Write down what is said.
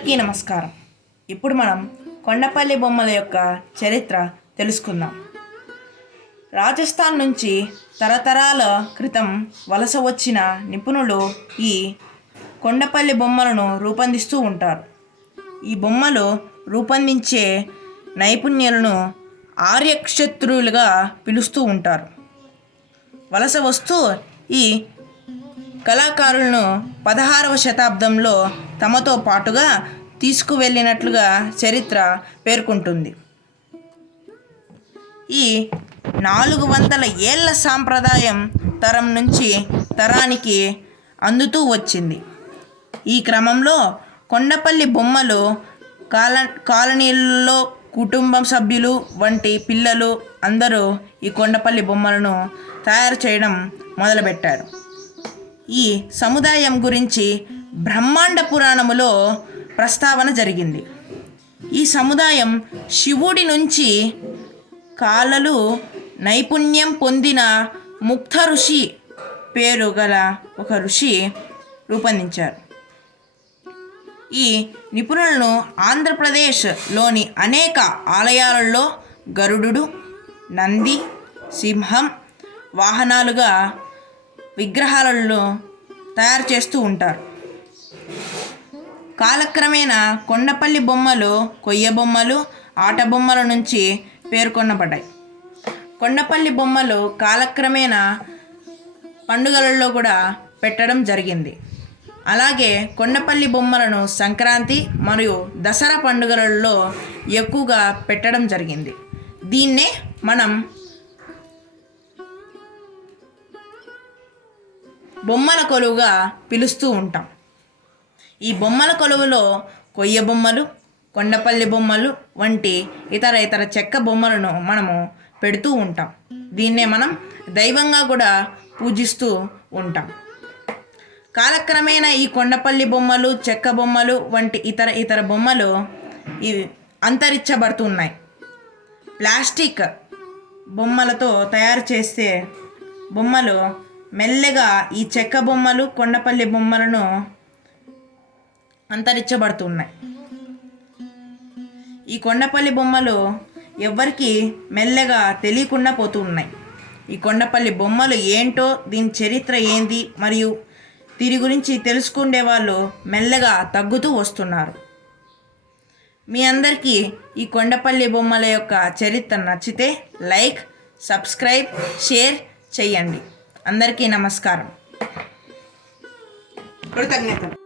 అందరికీ నమస్కారం. ఇప్పుడు మనం కొండపల్లి బొమ్మల యొక్క చరిత్ర తెలుసుకుందాం. రాజస్థాన్ నుంచి తరతరాల క్రితం వలస వచ్చిన నిపుణులు ఈ కొండపల్లి బొమ్మలను రూపొందిస్తూ ఉంటారు. ఈ బొమ్మలు రూపొందించే నైపుణ్యాలను ఆర్యక్షత్రులుగా పిలుస్తూ ఉంటారు. వలస వస్తూ ఈ కళాకారులను 16వ శతాబ్దంలో తమతో పాటుగా తీసుకువెళ్ళినట్లుగా చరిత్ర పేర్కొంటుంది. ఈ 400 ఏళ్ల సాంప్రదాయం తరం నుంచి తరానికి అందుతూ వచ్చింది. ఈ క్రమంలో కొండపల్లి బొమ్మలు కాలనీల్లో కుటుంబ సభ్యులు వంటి పిల్లలు అందరూ ఈ కొండపల్లి బొమ్మలను తయారు చేయడం మొదలుపెట్టారు. ఈ సముదాయం గురించి బ్రహ్మాండ పురాణములో ప్రస్తావన జరిగింది. ఈ సముదాయం శివుడి నుంచి కాలలు నైపుణ్యం పొందిన ముక్త ఋషి పేరు గల ఒక ఋషి రూపొందించారు. ఈ నిపుణులను ఆంధ్రప్రదేశ్లోని అనేక ఆలయాలలో గరుడు, నంది, సింహం వాహనాలుగా విగ్రహాలలో తయారు చేస్తూ ఉంటారు. కాలక్రమేణా కొండపల్లి బొమ్మలు కొయ్య బొమ్మలు, ఆట బొమ్మల నుంచి పేర్కొనబడ్డాయి. కొండపల్లి బొమ్మలు కాలక్రమేణా పండుగలలో కూడా పెట్టడం జరిగింది. అలాగే కొండపల్లి బొమ్మలను సంక్రాంతి మరియు దసరా పండుగలలో ఎక్కువగా పెట్టడం జరిగింది. దీన్నే మనం బొమ్మల కొలువుగా పిలుస్తూ ఉంటాం. ఈ బొమ్మల కొలువులో కొయ్య బొమ్మలు, కొండపల్లి బొమ్మలు వంటి ఇతర చెక్క బొమ్మలను మనము పెడుతూ ఉంటాం. దీన్నే మనం దైవంగా కూడా పూజిస్తూ ఉంటాం. కాలక్రమేణా ఈ కొండపల్లి బొమ్మలు, చెక్క బొమ్మలు వంటి ఇతర బొమ్మలు ఇవి అంతరించబడుతున్నాయి. ప్లాస్టిక్ బొమ్మలతో తయారు చేసే బొమ్మలు మెల్లగా ఈ చెక్క బొమ్మలు, కొండపల్లి బొమ్మలను అంతరించబడుతున్నాయి. ఈ కొండపల్లి బొమ్మలు ఎవ్వరికి మెల్లగా తెలియకుండా పోతున్నాయి. ఈ కొండపల్లి బొమ్మలు ఏంటో, దీని చరిత్ర ఏంది మరియు దీని గురించి తెలుసుకునే వాళ్ళు మెల్లగా తగ్గుతూ వస్తున్నారు. మీ అందరికీ ఈ కొండపల్లి బొమ్మల యొక్క చరిత్ర నచ్చితే లైక్, సబ్స్క్రైబ్, షేర్ చేయండి. అందరికీ నమస్కారం. కృతజ్ఞతలు.